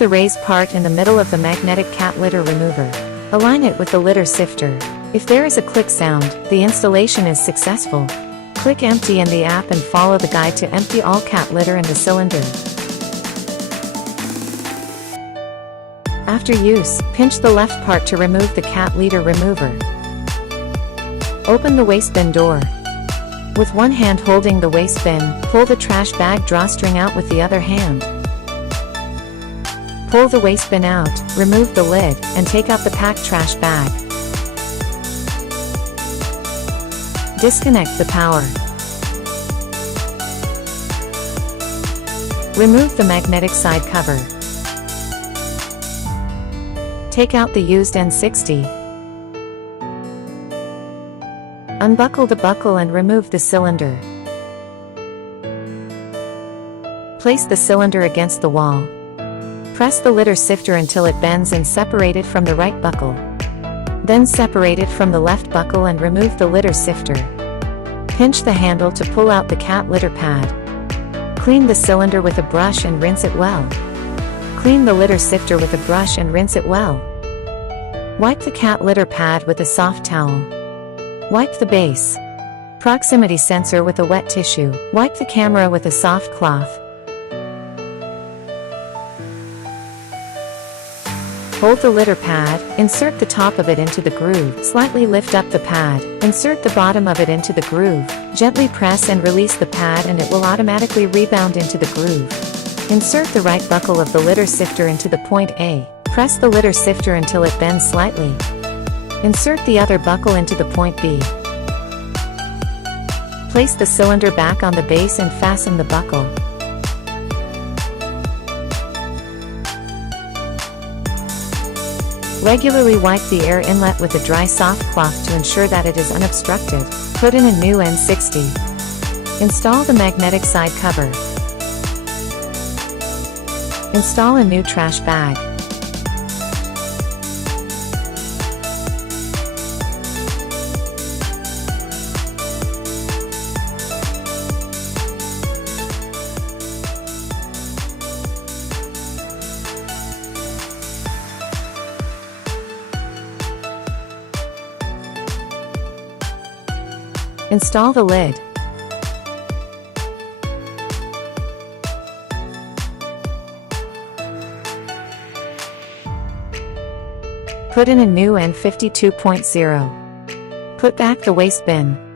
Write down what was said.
the raised part in the middle of the magnetic cat litter remover. Align it with the litter sifter. If there is a click sound, the installation is successful. Click Empty in the app and follow the guide to empty all cat litter in the cylinder. After use, pinch the left part to remove the cat litter remover. Open the waste bin door. With one hand holding the waste bin, pull the trash bag drawstring out with the other hand. Pull the waste bin out, remove the lid, and take out the packed trash bag. Disconnect the power. Remove the magnetic side cover. Take out the used N60. Unbuckle the buckle and remove the cylinder. Place the cylinder against the wall. Press the litter sifter until it bends and separate it from the right buckle. Then separate it from the left buckle and remove the litter sifter. Pinch the handle to pull out the cat litter pad. Clean the cylinder with a brush and rinse it well. Clean the litter sifter with a brush and rinse it well. Wipe the cat litter pad with a soft towel. Wipe the base. Proximity sensor with a wet tissue. Wipe the camera with a soft cloth. Hold the litter pad, insert the top of it into the groove, slightly lift up the pad, insert the bottom of it into the groove, gently press and release the pad and it will automatically rebound into the groove. Insert the right buckle of the litter sifter into the point A. Press the litter sifter until it bends slightly. Insert the other buckle into the point B. Place the cylinder back on the base and fasten the buckle. Regularly wipe the air inlet with a dry soft cloth to ensure that it is unobstructed. Put in a new N60. Install the magnetic side cover. Install a new trash bag. Install the lid. Put in a new N52.0. Put back the waste bin.